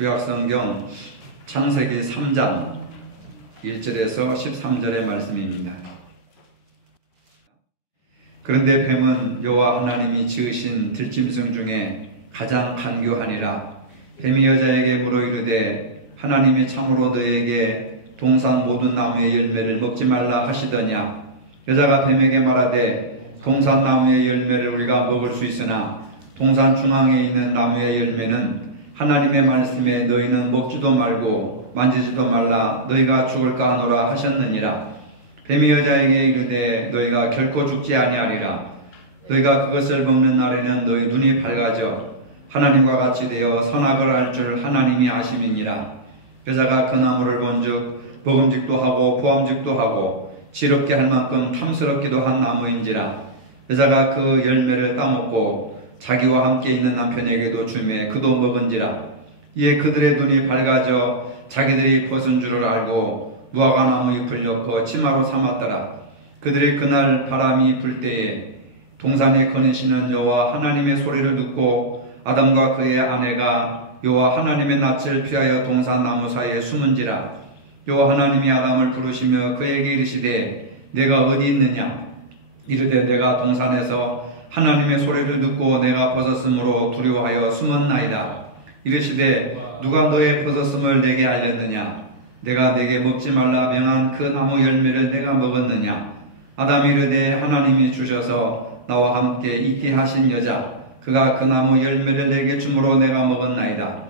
구약성경 창세기 3장 1절에서 13절의 말씀입니다. 그런데 뱀은 여호와 하나님이 지으신 들짐승 중에 가장 간교하니라. 뱀이 여자에게 물어 이르되 하나님이 참으로 너에게 동산 모든 나무의 열매를 먹지 말라 하시더냐. 여자가 뱀에게 말하되 동산 나무의 열매를 우리가 먹을 수 있으나 동산 중앙에 있는 나무의 열매는 하나님의 말씀에 너희는 먹지도 말고 만지지도 말라 너희가 죽을까 하노라 하셨느니라. 뱀이 여자에게 이르되 너희가 결코 죽지 아니하리라. 너희가 그것을 먹는 날에는 너희 눈이 밝아져 하나님과 같이 되어 선악을 알 줄 하나님이 아심이니라. 여자가 그 나무를 본즉 먹음직도 하고 보암직도 하고 지럽게 할 만큼 탐스럽기도 한 나무인지라. 여자가 그 열매를 따먹고 자기와 함께 있는 남편에게도 주매 그도 먹은지라. 이에 그들의 눈이 밝아져 자기들이 벗은 줄을 알고 무화과 나무 잎을 엮어 치마로 삼았더라. 그들이 그날 바람이 불 때에 동산에 거니시는 여호와 하나님의 소리를 듣고 아담과 그의 아내가 여호와 하나님의 낯을 피하여 동산 나무 사이에 숨은지라. 여호와 하나님이 아담을 부르시며 그에게 이르시되 내가 어디 있느냐. 이르되 내가 동산에서 하나님의 소리를 듣고 내가 벗었으므로 두려워하여 숨었나이다. 이르시되 누가 너의 벗었음을 내게 알렸느냐. 내가 내게 먹지 말라 명한 그 나무 열매를 내가 먹었느냐. 아담이 이르되 하나님이 주셔서 나와 함께 있게 하신 여자 그가 그 나무 열매를 내게 주므로 내가 먹었나이다.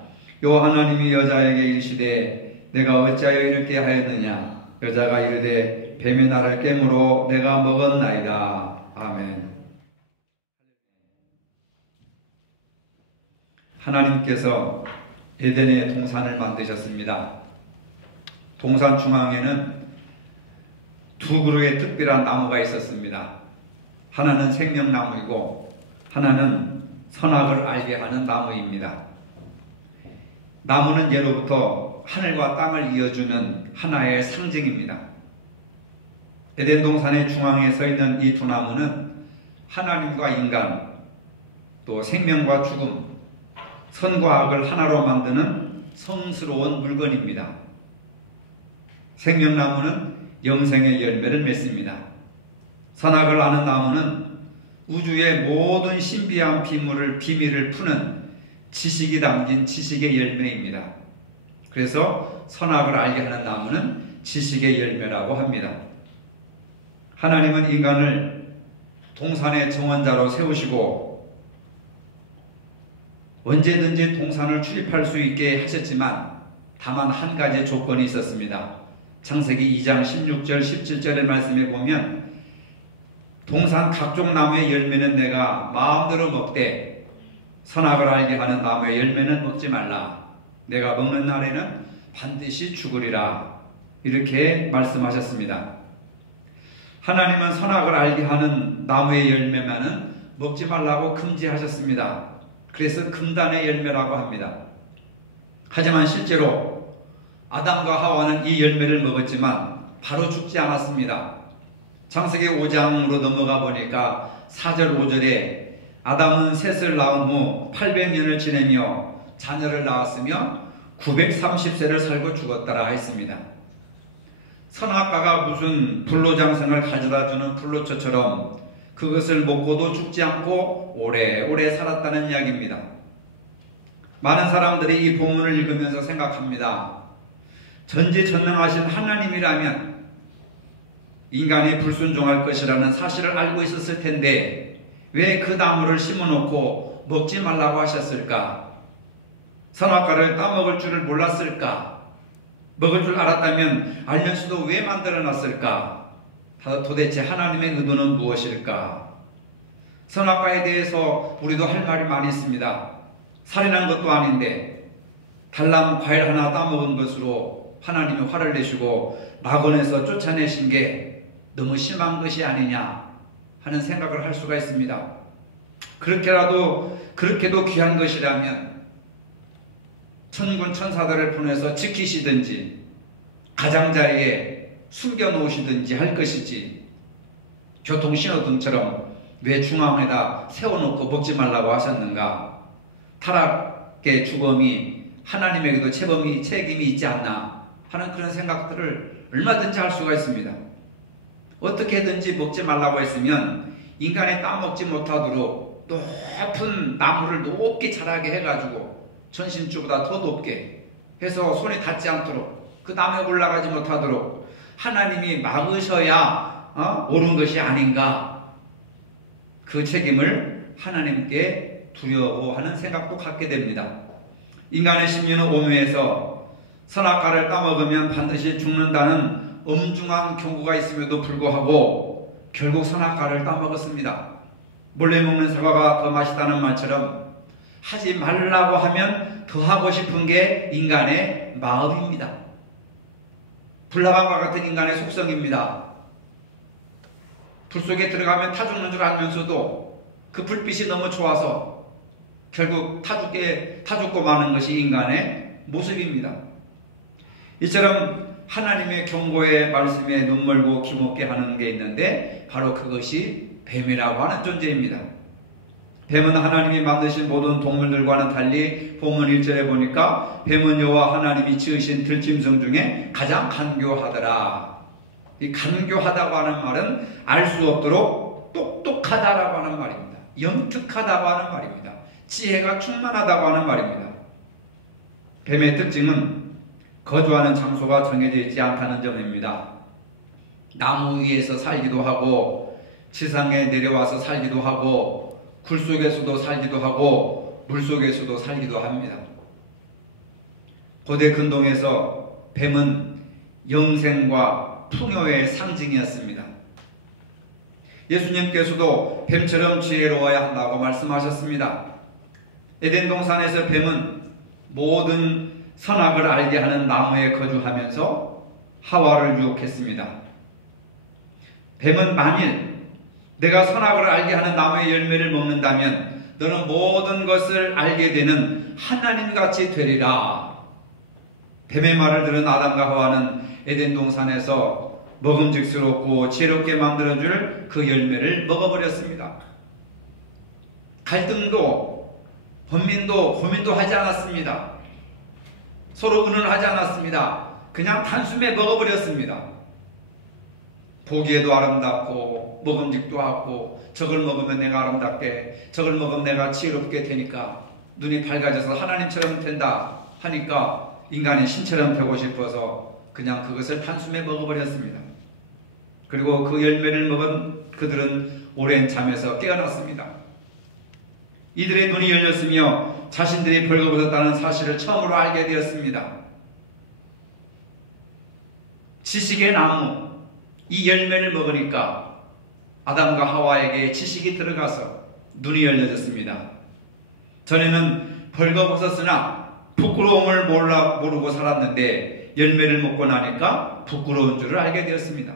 여호와 하나님이 여자에게 이르시되 내가 어찌하여 이렇게 하였느냐. 여자가 이르되 뱀이 나를 깨므로 내가 먹었나이다. 아멘. 하나님께서 에덴의 동산을 만드셨습니다. 동산 중앙에는 두 그루의 특별한 나무가 있었습니다. 하나는 생명나무이고 하나는 선악을 알게 하는 나무입니다. 나무는 예로부터 하늘과 땅을 이어주는 하나의 상징입니다. 에덴 동산의 중앙에 서 있는 이 두 나무는 하나님과 인간, 또 생명과 죽음, 선과 악을 하나로 만드는 성스러운 물건입니다. 생명나무는 영생의 열매를 맺습니다. 선악을 아는 나무는 우주의 모든 신비한 비밀을 푸는 지식이 담긴 지식의 열매입니다. 그래서 선악을 알게 하는 나무는 지식의 열매라고 합니다. 하나님은 인간을 동산의 정원자로 세우시고 언제든지 동산을 출입할 수 있게 하셨지만 다만 한 가지 조건이 있었습니다. 창세기 2장 16절 17절의 말씀에 보면 동산 각종 나무의 열매는 내가 마음대로 먹되 선악을 알게 하는 나무의 열매는 먹지 말라. 내가 먹는 날에는 반드시 죽으리라. 이렇게 말씀하셨습니다. 하나님은 선악을 알게 하는 나무의 열매만은 먹지 말라고 금지하셨습니다. 그래서 금단의 열매라고 합니다. 하지만 실제로 아담과 하와는 이 열매를 먹었지만 바로 죽지 않았습니다. 창세기 5장으로 넘어가 보니까 4절 5절에 아담은 셋을 낳은 후 800년을 지내며 자녀를 낳았으며 930세를 살고 죽었더라 했습니다. 선악과가 무슨 불로장생을 가져다주는 불로초처럼 그것을 먹고도 죽지 않고 오래오래 살았다는 이야기입니다. 많은 사람들이 이 본문을 읽으면서 생각합니다. 전지전능하신 하나님이라면 인간이 불순종할 것이라는 사실을 알고 있었을 텐데 왜 그 나무를 심어놓고 먹지 말라고 하셨을까? 선악과를 따먹을 줄을 몰랐을까? 먹을 줄 알았다면 알면서도 왜 만들어놨을까? 도대체 하나님의 의도는 무엇일까? 선악과에 대해서 우리도 할 말이 많이 있습니다. 살인한 것도 아닌데 달랑 과일 하나 따먹은 것으로 하나님이 화를 내시고 낙원에서 쫓아내신 게 너무 심한 것이 아니냐 하는 생각을 할 수가 있습니다. 그렇게도 귀한 것이라면 천군 천사들을 보내서 지키시든지 가장자리에 숨겨놓으시든지 할 것이지 교통신호등처럼 왜 중앙에다 세워놓고 먹지 말라고 하셨는가? 타락의 죽음이 하나님에게도 책임이 있지 않나 하는 그런 생각들을 얼마든지 할 수가 있습니다. 어떻게든지 먹지 말라고 했으면 인간이 따먹지 못하도록 높은 나무를 높게 자라게 해가지고 전신주보다 더 높게 해서 손이 닿지 않도록 그 나무에 올라가지 못하도록 하나님이 막으셔야 옳은 것이 아닌가, 그 책임을 하나님께 두려워하는 생각도 갖게 됩니다. 인간의 심리는 오묘해서 선악과를 따먹으면 반드시 죽는다는 엄중한 경고가 있음에도 불구하고 결국 선악과를 따먹었습니다. 몰래 먹는 사과가 더 맛있다는 말처럼 하지 말라고 하면 더 하고 싶은 게 인간의 마음입니다. 불나방과 같은 인간의 속성입니다. 불 속에 들어가면 타 죽는 줄 알면서도 그 불빛이 너무 좋아서 결국 타 죽고 마는 것이 인간의 모습입니다. 이처럼 하나님의 경고의 말씀에 눈멀고 귀먹게 하는 게 있는데 바로 그것이 뱀이라고 하는 존재입니다. 뱀은 하나님이 만드신 모든 동물들과는 달리 본문 1절에 보니까 뱀은 여호와 하나님이 지으신 들짐승 중에 가장 간교하더라. 이 간교하다고 하는 말은 알 수 없도록 똑똑하다라고 하는 말입니다. 영특하다고 하는 말입니다. 지혜가 충만하다고 하는 말입니다. 뱀의 특징은 거주하는 장소가 정해져 있지 않다는 점입니다. 나무 위에서 살기도 하고 지상에 내려와서 살기도 하고 굴 속에서도 살기도 하고 물 속에서도 살기도 합니다. 고대 근동에서 뱀은 영생과 풍요의 상징이었습니다. 예수님께서도 뱀처럼 지혜로워야 한다고 말씀하셨습니다. 에덴 동산에서 뱀은 모든 선악을 알게 하는 나무에 거주하면서 하와를 유혹했습니다. 뱀은 만일 내가 선악을 알게 하는 나무의 열매를 먹는다면 너는 모든 것을 알게 되는 하나님같이 되리라. 뱀의 말을 들은 아담과 하와는 에덴 동산에서 먹음직스럽고 지혜롭게 만들어줄 그 열매를 먹어버렸습니다. 갈등도 고민도 하지 않았습니다. 서로 의논하지 않았습니다. 그냥 단숨에 먹어버렸습니다. 보기에도 아름답고 먹음직도 하고 저걸 먹으면 내가 아름답게, 저걸 먹으면 내가 지혜롭게 되니까 눈이 밝아져서 하나님처럼 된다 하니까 인간이 신처럼 되고 싶어서 그냥 그것을 단숨에 먹어버렸습니다. 그리고 그 열매를 먹은 그들은 오랜 잠에서 깨어났습니다. 이들의 눈이 열렸으며 자신들이 벌거벗었다는 사실을 처음으로 알게 되었습니다. 지식의 나무, 이 열매를 먹으니까 아담과 하와에게 지식이 들어가서 눈이 열려졌습니다. 전에는 벌거벗었으나 부끄러움을 모르고 살았는데 열매를 먹고 나니까 부끄러운 줄을 알게 되었습니다.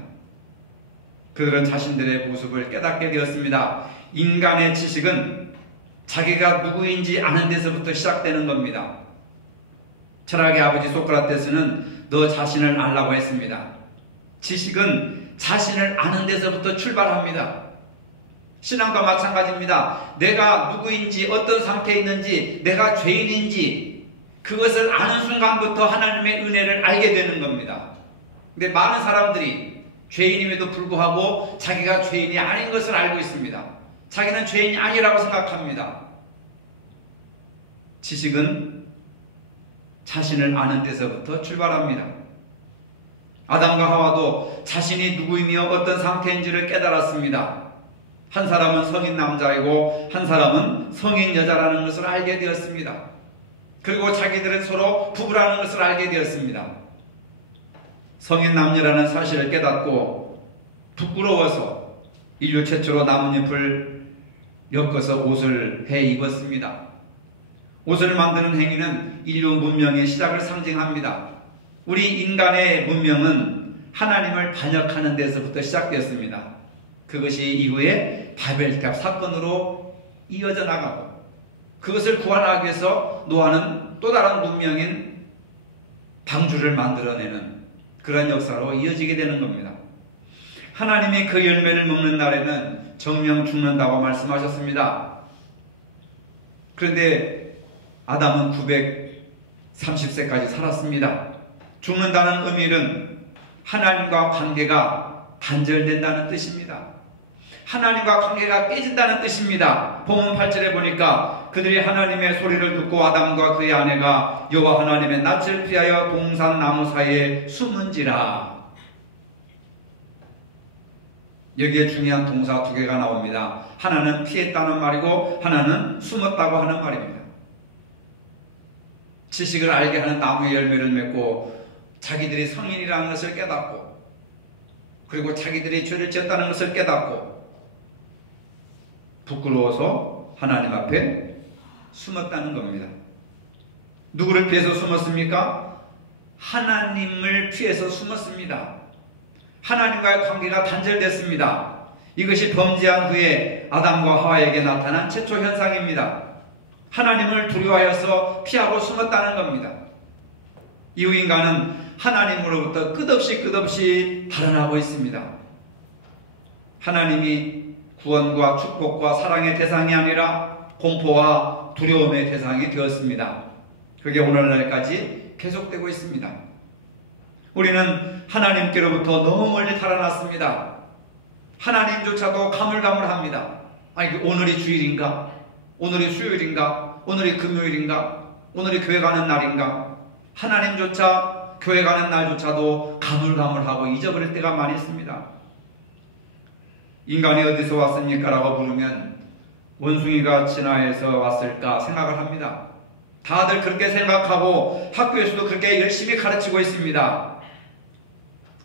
그들은 자신들의 모습을 깨닫게 되었습니다. 인간의 지식은 자기가 누구인지 아는 데서부터 시작되는 겁니다. 철학의 아버지 소크라테스는 너 자신을 알라고 했습니다. 지식은 자신을 아는 데서부터 출발합니다. 신앙도 마찬가지입니다. 내가 누구인지, 어떤 상태에 있는지, 내가 죄인인지 그것을 아는 순간부터 하나님의 은혜를 알게 되는 겁니다. 근데 많은 사람들이 죄인임에도 불구하고 자기가 죄인이 아닌 것을 알고 있습니다. 자기는 죄인이 아니라고 생각합니다. 지식은 자신을 아는 데서부터 출발합니다. 아담과 하와도 자신이 누구이며 어떤 상태인지를 깨달았습니다. 한 사람은 성인 남자이고 한 사람은 성인 여자라는 것을 알게 되었습니다. 그리고 자기들은 서로 부부라는 것을 알게 되었습니다. 성인 남녀라는 사실을 깨닫고 부끄러워서 인류 최초로 나뭇잎을 엮어서 옷을 해 입었습니다. 옷을 만드는 행위는 인류 문명의 시작을 상징합니다. 우리 인간의 문명은 하나님을 반역하는 데서부터 시작되었습니다. 그것이 이후에 바벨탑 사건으로 이어져 나가고 그것을 구원하기 위해서 노아는 또 다른 문명인 방주를 만들어내는 그런 역사로 이어지게 되는 겁니다. 하나님이 그 열매를 먹는 날에는 정령 죽는다고 말씀하셨습니다. 그런데 아담은 30세까지 살았습니다. 죽는다는 의미는 하나님과 관계가 단절된다는 뜻입니다. 하나님과 관계가 깨진다는 뜻입니다. 본문 8절에 보니까 그들이 하나님의 소리를 듣고 아담과 그의 아내가 여호와 하나님의 낯을 피하여 동산 나무 사이에 숨은지라. 여기에 중요한 동사 두 개가 나옵니다. 하나는 피했다는 말이고 하나는 숨었다고 하는 말입니다. 지식을 알게 하는 나무의 열매를 맺고 자기들이 성인이라는 것을 깨닫고 그리고 자기들이 죄를 지었다는 것을 깨닫고 부끄러워서 하나님 앞에 숨었다는 겁니다. 누구를 피해서 숨었습니까? 하나님을 피해서 숨었습니다. 하나님과의 관계가 단절됐습니다. 이것이 범죄한 후에 아담과 하와에게 나타난 최초 현상입니다. 하나님을 두려워하여서 피하고 숨었다는 겁니다. 이후 인간은 하나님으로부터 끝없이 달아나고 있습니다. 하나님이 구원과 축복과 사랑의 대상이 아니라 공포와 두려움의 대상이 되었습니다. 그게 오늘날까지 계속되고 있습니다. 우리는 하나님께로부터 너무 멀리 달아났습니다. 하나님조차도 가물가물합니다. 아니, 오늘이 주일인가? 오늘이 수요일인가? 오늘이 금요일인가? 오늘이 교회 가는 날인가? 하나님조차 교회 가는 날조차도 가물가물하고 잊어버릴 때가 많이 있습니다. 인간이 어디서 왔습니까? 라고 물으면 원숭이가 진화해서 왔을까 생각을 합니다. 다들 그렇게 생각하고 학교에서도 그렇게 열심히 가르치고 있습니다.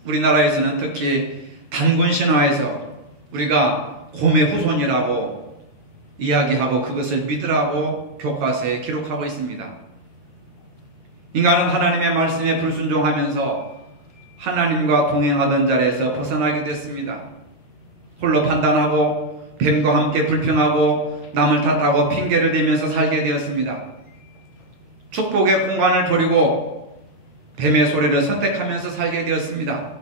우리나라에서는 특히 단군 신화에서 우리가 곰의 후손이라고 이야기하고 그것을 믿으라고 교과서에 기록하고 있습니다. 인간은 하나님의 말씀에 불순종하면서 하나님과 동행하던 자리에서 벗어나게 됐습니다. 홀로 판단하고 뱀과 함께 불평하고 남을 탓하고 핑계를 대면서 살게 되었습니다. 축복의 공간을 버리고 뱀의 소리를 선택하면서 살게 되었습니다.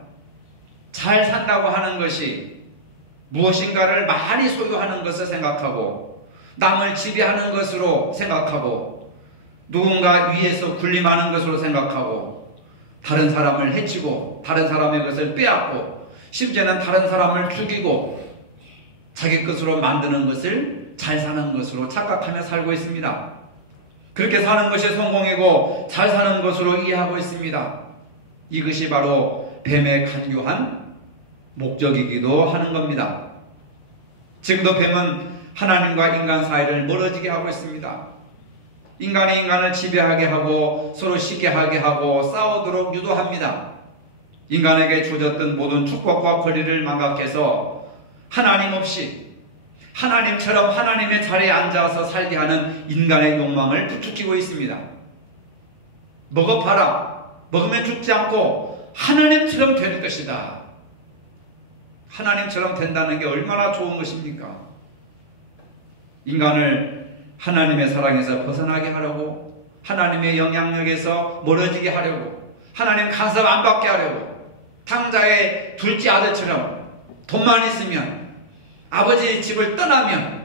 잘 산다고 하는 것이 무엇인가를 많이 소유하는 것을 생각하고 남을 지배하는 것으로 생각하고 누군가 위에서 군림하는 것으로 생각하고 다른 사람을 해치고 다른 사람의 것을 빼앗고 심지어는 다른 사람을 죽이고 자기 것으로 만드는 것을 잘 사는 것으로 착각하며 살고 있습니다. 그렇게 사는 것이 성공이고 잘 사는 것으로 이해하고 있습니다. 이것이 바로 뱀의 간교한 목적이기도 하는 겁니다. 지금도 뱀은 하나님과 인간 사이를 멀어지게 하고 있습니다. 인간이 인간을 지배하게 하고 서로 시게 하게 하고 싸우도록 유도합니다. 인간에게 주어졌던 모든 축복과 권리를 망각해서 하나님 없이 하나님처럼 하나님의 자리에 앉아서 살게 하는 인간의 욕망을 부추기고 있습니다. 먹어봐라. 먹으면 죽지 않고 하나님처럼 되는 것이다. 하나님처럼 된다는 게 얼마나 좋은 것입니까? 인간을 하나님의 사랑에서 벗어나게 하려고 하나님의 영향력에서 멀어지게 하려고 하나님 간섭 안 받게 하려고 탕자의 둘째 아들처럼 돈만 있으면 아버지의 집을 떠나면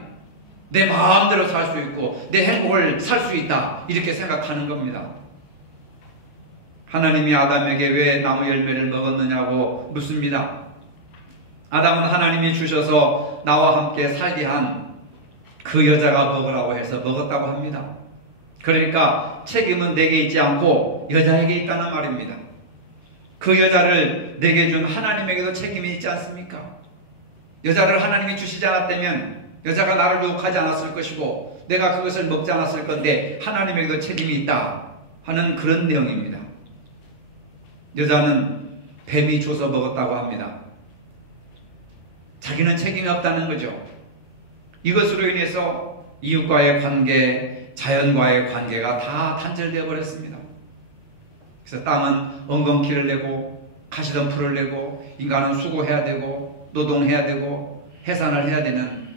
내 마음대로 살 수 있고 내 행복을 살 수 있다 이렇게 생각하는 겁니다. 하나님이 아담에게 왜 나무 열매를 먹었느냐고 묻습니다. 아담은 하나님이 주셔서 나와 함께 살게 한 그 여자가 먹으라고 해서 먹었다고 합니다. 그러니까 책임은 내게 있지 않고 여자에게 있다는 말입니다. 그 여자를 내게 준 하나님에게도 책임이 있지 않습니까? 여자를 하나님이 주시지 않았다면 여자가 나를 유혹하지 않았을 것이고 내가 그것을 먹지 않았을 건데 하나님에게도 책임이 있다 하는 그런 내용입니다. 여자는 뱀이 줘서 먹었다고 합니다. 자기는 책임이 없다는 거죠. 이것으로 인해서 이웃과의 관계, 자연과의 관계가 다 단절되어 버렸습니다. 그래서 땅은 엉겅퀴를 내고 가시덤불을 내고 인간은 수고해야 되고 노동해야 되고 해산을 해야 되는,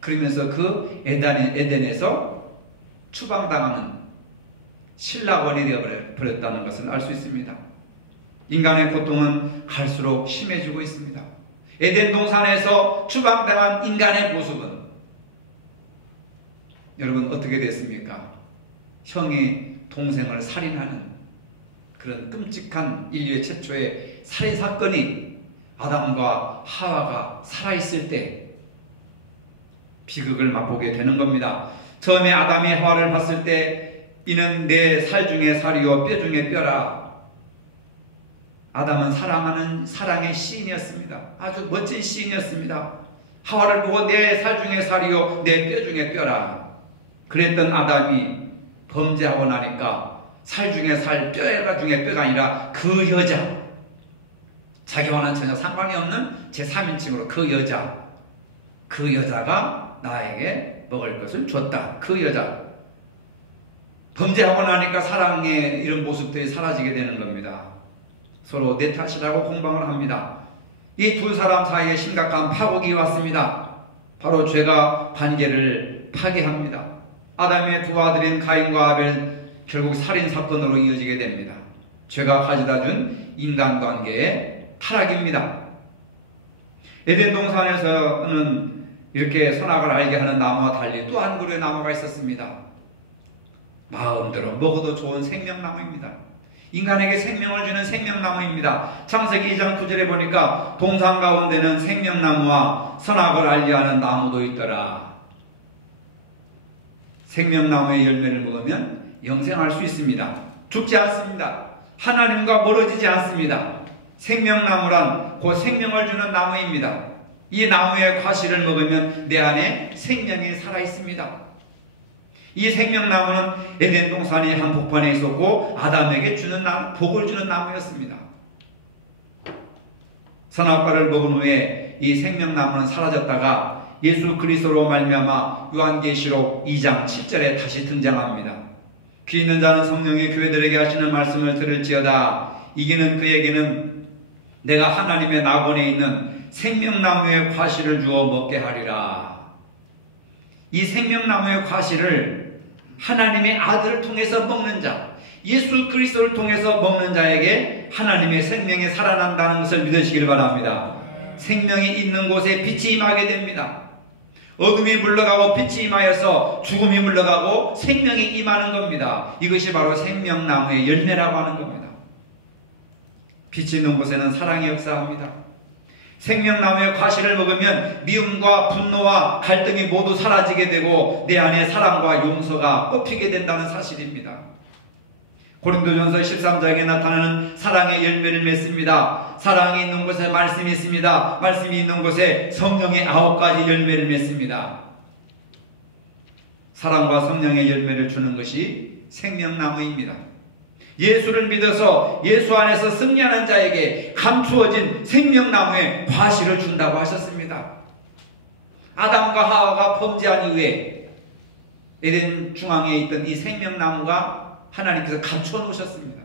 그러면서 그 에덴에서 추방당하는 신락원이 되어버렸다는 것을 알 수 있습니다. 인간의 고통은 갈수록 심해지고 있습니다. 에덴 동산에서 추방당한 인간의 모습은 여러분 어떻게 됐습니까? 형이 동생을 살인하는 그런 끔찍한 인류의 최초의 살인 사건이 아담과 하와가 살아있을 때 비극을 맛보게 되는 겁니다. 처음에 아담이 하와를 봤을 때 이는 내 살 중에 살이요 뼈 중에 뼈라. 아담은 사랑하는 사랑의 시인이었습니다. 아주 멋진 시인이었습니다. 하와를 보고 내 살 중에 살이요 내 뼈 중에 뼈라. 그랬던 아담이 범죄하고 나니까 살 중에 살, 뼈 중에 뼈가 아니라 그 여자, 자기와는 전혀 상관이 없는 제3인칭으로 그 여자가 나에게 먹을 것을 줬다. 그 여자. 범죄하고 나니까 사랑의 이런 모습들이 사라지게 되는 겁니다. 서로 내 탓이라고 공방을 합니다. 이 두 사람 사이에 심각한 파국이 왔습니다. 바로 죄가 관계를 파괴합니다. 아담의 두 아들인 가인과 아벨 결국 살인 사건으로 이어지게 됩니다. 죄가 가져다 준 인간관계의 타락입니다. 에덴 동산에서는 이렇게 선악을 알게 하는 나무와 달리 또 한 그루의 나무가 있었습니다. 마음대로 먹어도 좋은 생명나무입니다. 인간에게 생명을 주는 생명나무입니다. 창세기 2장 9절에 보니까 동산 가운데는 생명나무와 선악을 알게 하는 나무도 있더라. 생명나무의 열매를 먹으면 영생할 수 있습니다. 죽지 않습니다. 하나님과 멀어지지 않습니다. 생명나무란 곧 생명을 주는 나무입니다. 이 나무의 과실을 먹으면 내 안에 생명이 살아있습니다. 이 생명나무는 에덴 동산의 한복판에 있었고 아담에게 주는 복을 주는 나무였습니다. 선악과를 먹은 후에 이 생명나무는 사라졌다가 예수 그리스도로 말미암아 요한계시록 2장 7절에 다시 등장합니다. 귀 있는 자는 성령이 교회들에게 하시는 말씀을 들을지어다. 이기는 그에게는 내가 하나님의 낙원에 있는 생명나무의 과실을 주어 먹게 하리라. 이 생명나무의 과실을 하나님의 아들을 통해서 먹는 자, 예수 그리스도를 통해서 먹는 자에게 하나님의 생명이 살아난다는 것을 믿으시길 바랍니다. 생명이 있는 곳에 빛이 임하게 됩니다. 어둠이 물러가고 빛이 임하여서 죽음이 물러가고 생명이 임하는 겁니다. 이것이 바로 생명나무의 열매라고 하는 겁니다. 빛이 있는 곳에는 사랑이 역사합니다. 생명나무의 과실을 먹으면 미움과 분노와 갈등이 모두 사라지게 되고 내 안에 사랑과 용서가 꽃피게 된다는 사실입니다. 고린도전서 13장에 나타나는 사랑의 열매를 맺습니다. 사랑이 있는 곳에 말씀이 있습니다. 말씀이 있는 곳에 성령의 9가지 열매를 맺습니다. 사랑과 성령의 열매를 주는 것이 생명나무입니다. 예수를 믿어서 예수 안에서 승리하는 자에게 감추어진 생명나무의 과실을 준다고 하셨습니다. 아담과 하와가 범죄한 이후에 에덴 중앙에 있던 이 생명나무가 하나님께서 감추어 놓으셨습니다.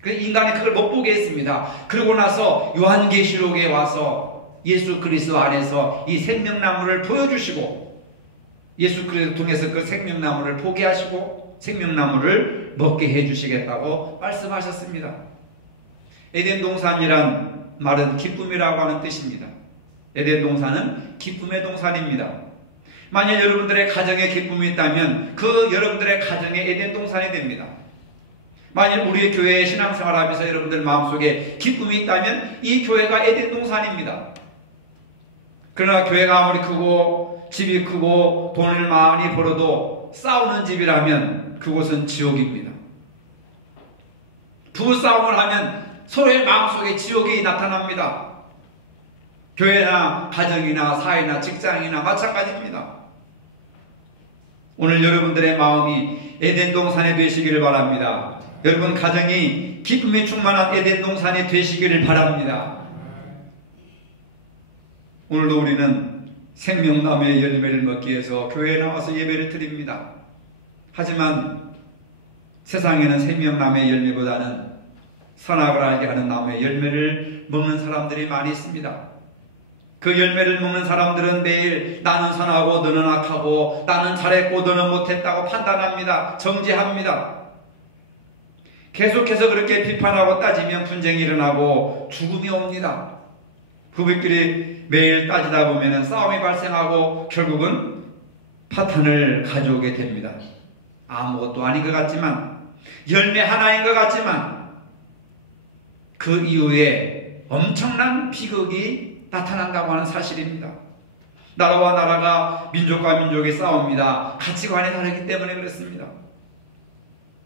그래서 인간이 그걸 못 보게 했습니다. 그러고 나서 요한계시록에 와서 예수 그리스도 안에서 이 생명나무를 보여주시고 예수 그리스도 통해서 그 생명나무를 보게 하시고 생명나무를 먹게 해주시겠다고 말씀하셨습니다. 에덴 동산이란 말은 기쁨이라고 하는 뜻입니다. 에덴 동산은 기쁨의 동산입니다. 만약 여러분들의 가정에 기쁨이 있다면 그 여러분들의 가정에 에덴 동산이 됩니다. 만약 우리의 교회에 신앙생활하면서 여러분들 마음속에 기쁨이 있다면 이 교회가 에덴 동산입니다. 그러나 교회가 아무리 크고 집이 크고 돈을 많이 벌어도 싸우는 집이라면 그곳은 지옥입니다. 부부싸움을 하면 서로의 마음속에 지옥이 나타납니다. 교회나 가정이나 사회나 직장이나 마찬가지입니다. 오늘 여러분들의 마음이 에덴 동산이 되시기를 바랍니다. 여러분 가정이 기쁨이 충만한 에덴 동산이 되시기를 바랍니다. 오늘도 우리는 생명나무의 열매를 먹기 위해서 교회에 나와서 예배를 드립니다. 하지만 세상에는 생명나무의 열매보다는 선악을 알게 하는 나무의 열매를 먹는 사람들이 많이 있습니다. 그 열매를 먹는 사람들은 매일 나는 선하고 너는 악하고 나는 잘했고 너는 못했다고 판단합니다. 정죄합니다. 계속해서 그렇게 비판하고 따지면 분쟁이 일어나고 죽음이 옵니다. 부부끼리 매일 따지다 보면 싸움이 발생하고 결국은 파탄을 가져오게 됩니다. 아무것도 아닌 것 같지만, 열매 하나인 것 같지만 그 이후에 엄청난 비극이 나타난다고 하는 사실입니다. 나라와 나라가, 민족과 민족이 싸웁니다. 가치관이 다르기 때문에 그렇습니다.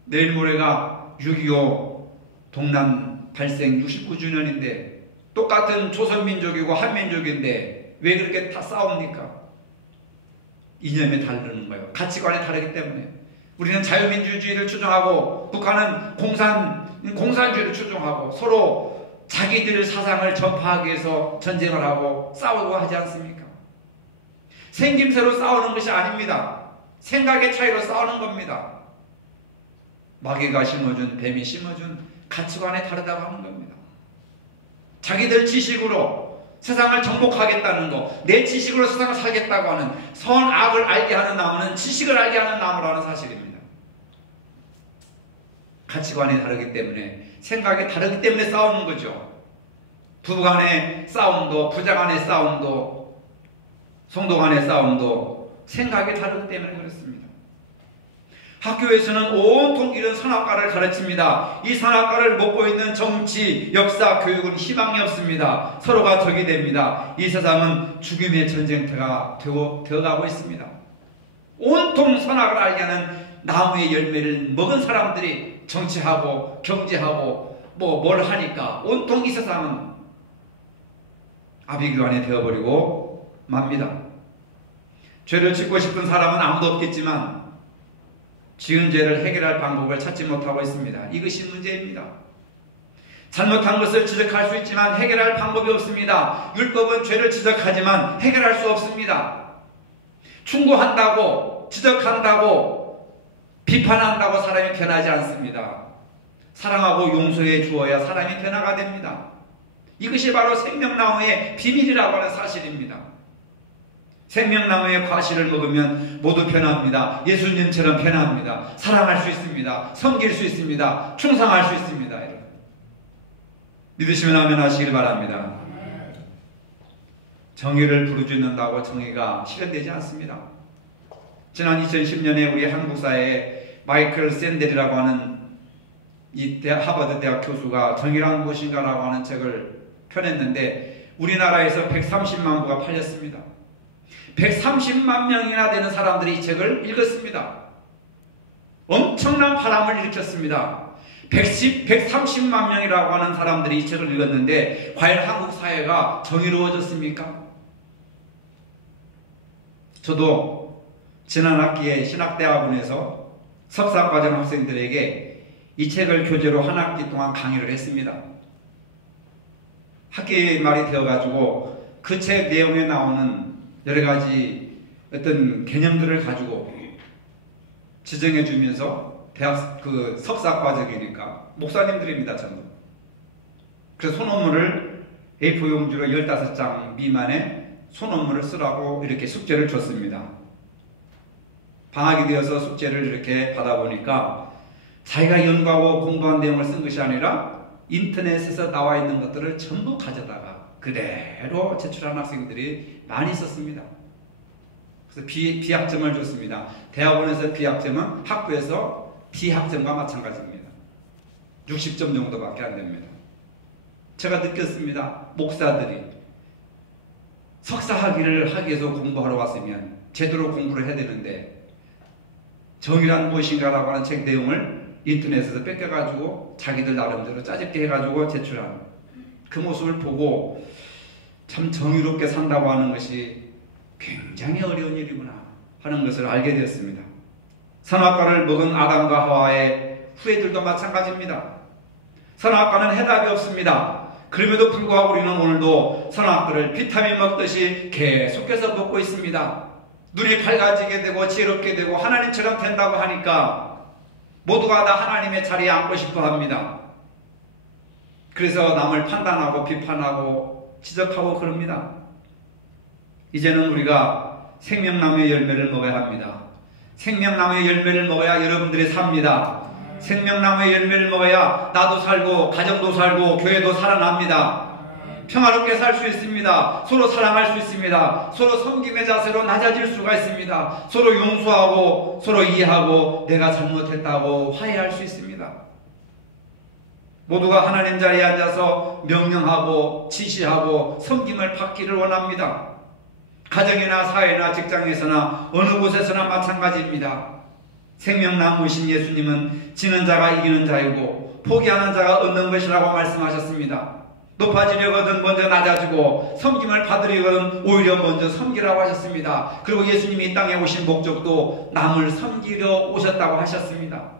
내일 모레가 6.25 동란 발생 69주년인데 똑같은 조선민족이고 한민족인데 왜 그렇게 다 싸웁니까? 이념이 다르는 거예요. 가치관이 다르기 때문에. 우리는 자유민주주의를 추종하고 북한은 공산주의를 추종하고 서로 자기들의 사상을 전파하기 위해서 전쟁을 하고 싸우고 하지 않습니까? 생김새로 싸우는 것이 아닙니다. 생각의 차이로 싸우는 겁니다. 마귀가 심어준, 뱀이 심어준 가치관이 다르다고 하는 겁니다. 자기들 지식으로 세상을 정복하겠다는 거, 내 지식으로 세상을 살겠다고 하는, 선악을 알게 하는 나무는 지식을 알게 하는 나무라는 사실입니다. 가치관이 다르기 때문에, 생각이 다르기 때문에 싸우는 거죠. 부부 간의 싸움도, 부자 간의 싸움도, 성도 간의 싸움도 생각이 다르기 때문에 그렇습니다. 학교에서는 온통 이런 선악과를 가르칩니다. 이 선악과를 먹고 있는 정치, 역사, 교육은 희망이 없습니다. 서로가 적이 됩니다. 이 세상은 죽음의 전쟁터가 되어가고 있습니다. 온통 선악을 알게 하는 나무의 열매를 먹은 사람들이 정치하고 경제하고 뭘 하니까 온통 이 세상은 아비규환이 되어버리고 맙니다. 죄를 짓고 싶은 사람은 아무도 없겠지만 지은 죄를 해결할 방법을 찾지 못하고 있습니다. 이것이 문제입니다. 잘못한 것을 지적할 수 있지만 해결할 방법이 없습니다. 율법은 죄를 지적하지만 해결할 수 없습니다. 충고한다고, 지적한다고, 비판한다고 사람이 변하지 않습니다. 사랑하고 용서해 주어야 사람이 변화가 됩니다. 이것이 바로 생명나무의 비밀이라고 하는 사실입니다. 생명나무의 과실을 먹으면 모두 변합니다. 예수님처럼 변합니다. 사랑할 수 있습니다. 섬길 수 있습니다. 충성할 수 있습니다. 여러분. 믿으시면 아멘 하시길 바랍니다. 정의를 부르짖는다고 정의가 실현되지 않습니다. 지난 2010년에 우리 한국 사회에 마이클 샌델이라고 하는 이 하버드 대학 교수가 정의란 무엇인가 라고 하는 책을 펴냈는데 우리나라에서 130만 부가 팔렸습니다. 130만 명이나 되는 사람들이 이 책을 읽었습니다. 엄청난 바람을 일으켰습니다. 130만 명이라고 하는 사람들이 이 책을 읽었는데 과연 한국 사회가 정의로워졌습니까? 저도 지난 학기에 신학대학원에서 석사과정 학생들에게 이 책을 교재로 한 학기 동안 강의를 했습니다. 학기 말이 되어가지고 그 책 내용에 나오는 여러 가지 어떤 개념들을 가지고 지정해 주면서 대학 석사과정이니까 목사님들입니다. 전부. 그래서 소논문을 A4 용지로 15장 미만의 소논문을 쓰라고 이렇게 숙제를 줬습니다. 방학이 되어서 숙제를 이렇게 받아보니까 자기가 연구하고 공부한 내용을 쓴 것이 아니라 인터넷에서 나와 있는 것들을 전부 가져다가 그대로 제출한 학생들이 많이 있었습니다. 그래서 비학점을 줬습니다. 대학원에서 비학점은 학부에서 비학점과 마찬가지입니다. 60점 정도밖에 안 됩니다. 제가 느꼈습니다. 목사들이 석사 학위를 하기 위해서 공부하러 왔으면 제대로 공부를 해야 되는데 정의란 무엇인가 라고 하는 책 내용을 인터넷에서 뺏겨가지고 자기들 나름대로 짜집게 해가지고 제출한 그 모습을 보고 참 정의롭게 산다고 하는 것이 굉장히 어려운 일이구나 하는 것을 알게 되었습니다. 선악과를 먹은 아담과 하와의 후예들도 마찬가지입니다. 선악과는 해답이 없습니다. 그럼에도 불구하고 우리는 오늘도 선악과를 비타민 먹듯이 계속해서 먹고 있습니다. 눈이 밝아지게 되고 지혜롭게 되고 하나님처럼 된다고 하니까 모두가 다 하나님의 자리에 앉고 싶어 합니다. 그래서 남을 판단하고 비판하고 지적하고 그럽니다. 이제는 우리가 생명나무의 열매를 먹어야 합니다. 생명나무의 열매를 먹어야 여러분들이 삽니다. 생명나무의 열매를 먹어야 나도 살고 가정도 살고 교회도 살아납니다. 평화롭게 살 수 있습니다. 서로 사랑할 수 있습니다. 서로 섬김의 자세로 낮아질 수가 있습니다. 서로 용서하고 서로 이해하고 내가 잘못했다고 화해할 수 있습니다. 모두가 하나님 자리에 앉아서 명령하고 지시하고 섬김을 받기를 원합니다. 가정이나 사회나 직장에서나 어느 곳에서나 마찬가지입니다. 생명나무이신 예수님은 지는 자가 이기는 자이고 포기하는 자가 얻는 것이라고 말씀하셨습니다. 높아지려거든 먼저 낮아지고 섬김을 받으려거든 오히려 먼저 섬기라고 하셨습니다. 그리고 예수님이 이 땅에 오신 목적도 남을 섬기려 오셨다고 하셨습니다.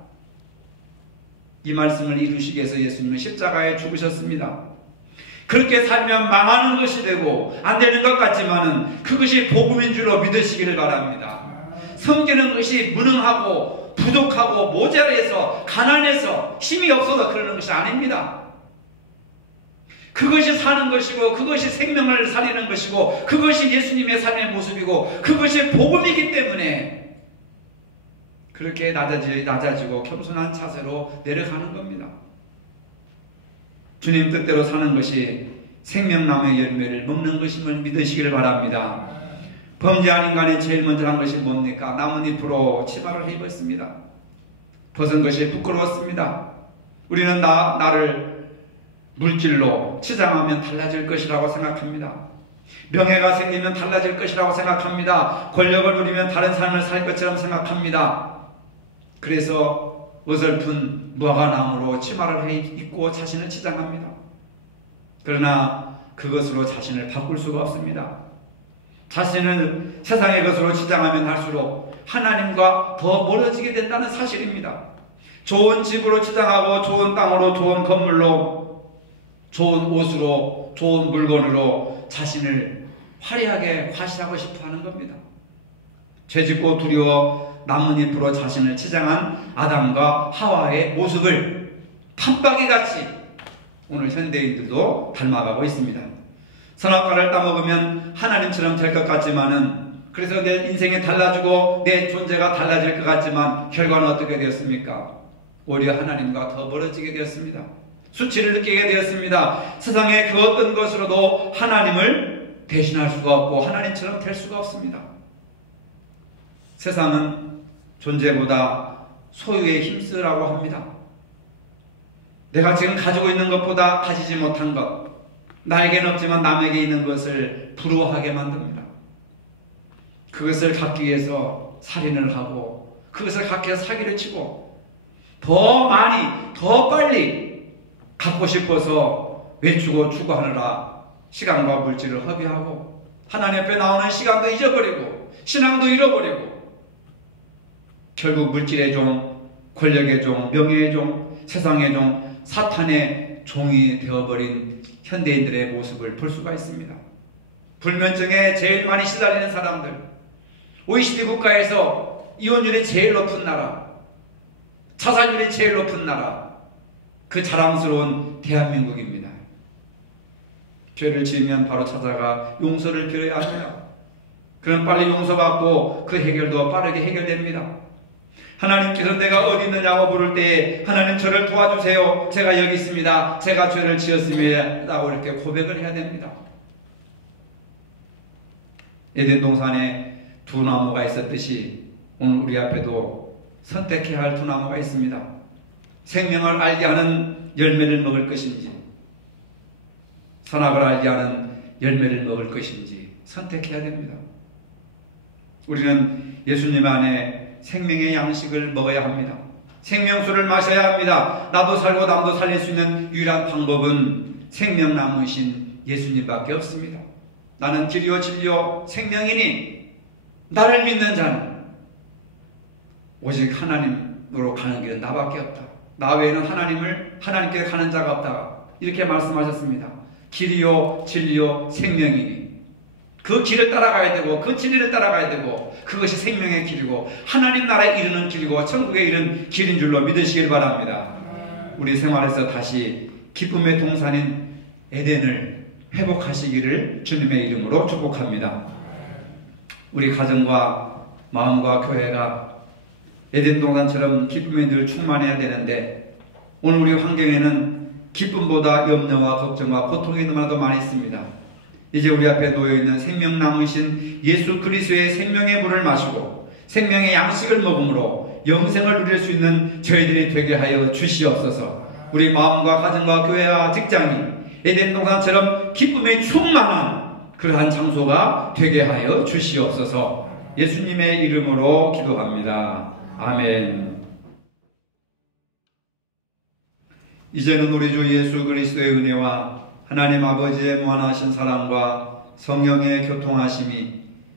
이 말씀을 이루시기 위해서 예수님은 십자가에 죽으셨습니다. 그렇게 살면 망하는 것이 되고 안 되는 것 같지만은 그것이 복음인 줄로 믿으시기를 바랍니다. 섬기는 것이 무능하고 부족하고 모자라서 가난해서 힘이 없어서 그러는 것이 아닙니다. 그것이 사는 것이고 그것이 생명을 살리는 것이고 그것이 예수님의 삶의 모습이고 그것이 복음이기 때문에 그렇게 낮아지고 겸손한 자세로 내려가는 겁니다. 주님 뜻대로 사는 것이 생명나무의 열매를 먹는 것임을 믿으시기를 바랍니다. 범죄한 인간이 제일 먼저 한 것이 뭡니까? 나뭇잎으로 치마를 입었습니다. 벗은 것이 부끄러웠습니다. 우리는 나를 물질로 치장하면 달라질 것이라고 생각합니다. 명예가 생기면 달라질 것이라고 생각합니다. 권력을 누리면 다른 삶을 살 것처럼 생각합니다. 그래서 어설픈 무화과나무로 치마를 입고 자신을 치장합니다. 그러나 그것으로 자신을 바꿀 수가 없습니다. 자신을 세상의 것으로 치장하면 할수록 하나님과 더 멀어지게 된다는 사실입니다. 좋은 집으로 치장하고 좋은 땅으로 좋은 건물로 좋은 옷으로 좋은 물건으로 자신을 화려하게 과시하고 싶어 하는 겁니다. 죄짓고 두려워 나뭇잎으로 자신을 치장한 아담과 하와의 모습을 판박이같이 오늘 현대인들도 닮아가고 있습니다. 선악과를 따먹으면 하나님처럼 될 것 같지만은 그래서 내 인생이 달라지고 내 존재가 달라질 것 같지만 결과는 어떻게 되었습니까? 오히려 하나님과 더 멀어지게 되었습니다. 수치를 느끼게 되었습니다. 세상의 그 어떤 것으로도 하나님을 대신할 수가 없고 하나님처럼 될 수가 없습니다. 세상은 존재보다 소유에 힘쓰라고 합니다. 내가 지금 가지고 있는 것보다 가지지 못한 것, 나에게는 없지만 남에게 있는 것을 부러워하게 만듭니다. 그것을 갖기 위해서 살인을 하고 그것을 갖기 위해서 사기를 치고 더 많이 더 빨리 갖고 싶어서 외주고 추구하느라 시간과 물질을 허비하고 하나님 앞에 나오는 시간도 잊어버리고 신앙도 잃어버리고 결국 물질의 종, 권력의 종, 명예의 종, 세상의 종, 사탄의 종이 되어버린 현대인들의 모습을 볼 수가 있습니다. 불면증에 제일 많이 시달리는 사람들, OECD 국가에서 이혼율이 제일 높은 나라, 자살률이 제일 높은 나라, 그 자랑스러운 대한민국입니다. 죄를 지으면 바로 찾아가 용서를 빌어야 합니다. 그럼 빨리 용서받고 그 해결도 빠르게 해결됩니다. 하나님께서 내가 어디 있느냐고 부를 때에 하나님 저를 도와주세요. 제가 여기 있습니다. 제가 죄를 지었습니다. 라고 이렇게 고백을 해야 됩니다. 에덴 동산에 두 나무가 있었듯이 오늘 우리 앞에도 선택해야 할 두 나무가 있습니다. 생명을 알게 하는 열매를 먹을 것인지 선악을 알게 하는 열매를 먹을 것인지 선택해야 됩니다. 우리는 예수님 안에 생명의 양식을 먹어야 합니다. 생명수를 마셔야 합니다. 나도 살고 남도 살릴 수 있는 유일한 방법은 생명나무이신 예수님밖에 없습니다. 나는 길이요 진리요 생명이니 나를 믿는 자는 오직 하나님으로 가는 길은 나밖에 없다. 나 외에는 하나님께 가는 자가 없다. 이렇게 말씀하셨습니다. 길이요 진리요 생명이니 그 길을 따라가야 되고 그 진리를 따라가야 되고 그것이 생명의 길이고 하나님 나라에 이르는 길이고 천국에 이르는 길인 줄로 믿으시길 바랍니다. 우리 생활에서 다시 기쁨의 동산인 에덴을 회복하시기를 주님의 이름으로 축복합니다. 우리 가정과 마음과 교회가 에덴 동산처럼 기쁨에 늘 충만해야 되는데 오늘 우리 환경에는 기쁨보다 염려와 걱정과 고통이 너무나도 많이 있습니다. 이제 우리 앞에 놓여있는 생명 남으신 예수 그리스도의 생명의 물을 마시고 생명의 양식을 먹음으로 영생을 누릴 수 있는 저희들이 되게 하여 주시옵소서. 우리 마음과 가정과 교회와 직장이 에덴 동산처럼 기쁨에 충만한 그러한 장소가 되게 하여 주시옵소서. 예수님의 이름으로 기도합니다. 아멘. 이제는 우리 주 예수 그리스도의 은혜와 하나님 아버지의 무한하신 사랑과 성령의 교통하심이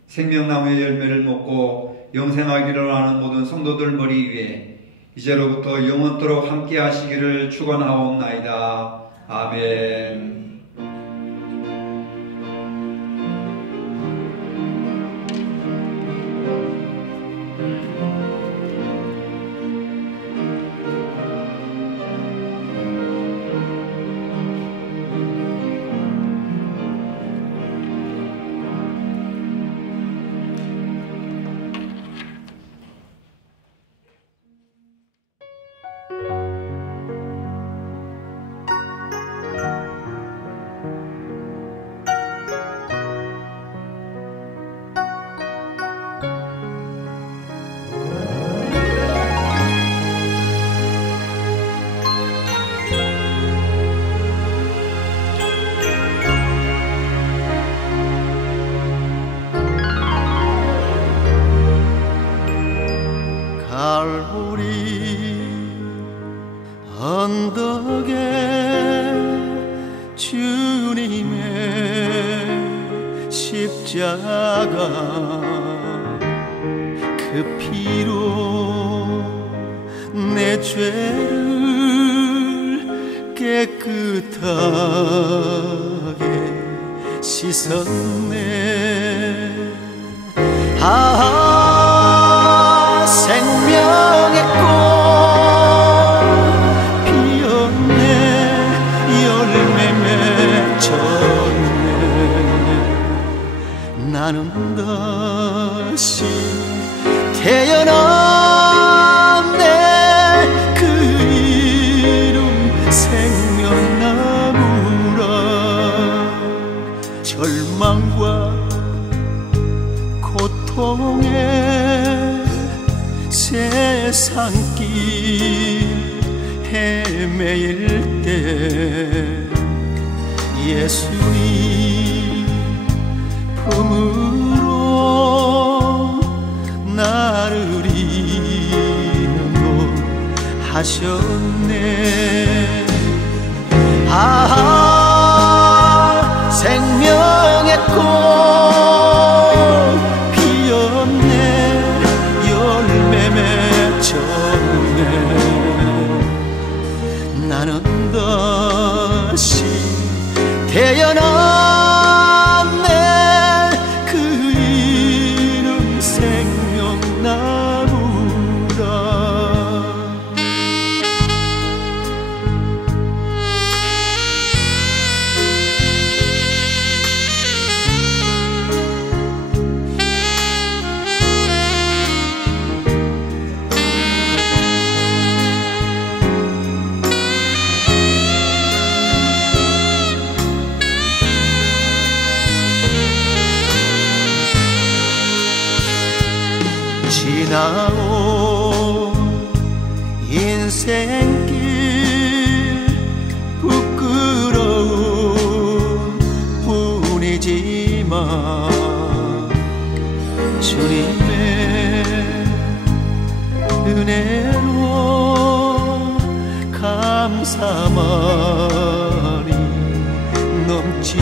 생명나무의 열매를 먹고 영생하기를 하는 모든 성도들 머리 위에 이제로부터 영원토록 함께 하시기를 축원하옵나이다. 아멘. 언덕에 주님의 십자가 그 피로 내 죄를 깨끗하게 씻었네. 생명의 꽃 피었네. 열매 맺혔네. 나는 다시 태어났네. 그 이름 생명나무라. 절망과 고통에 세상길 헤매일 때 예수님 품으로 나를 인도하셨네. 생명의 꽃 피었네. 열매 맺혔네. 나는 다시 태어났네. 그 이름 생명나무라. 지나온 인생길 부끄러운 뿐이지만 주님의 은혜로 감사만이 넘치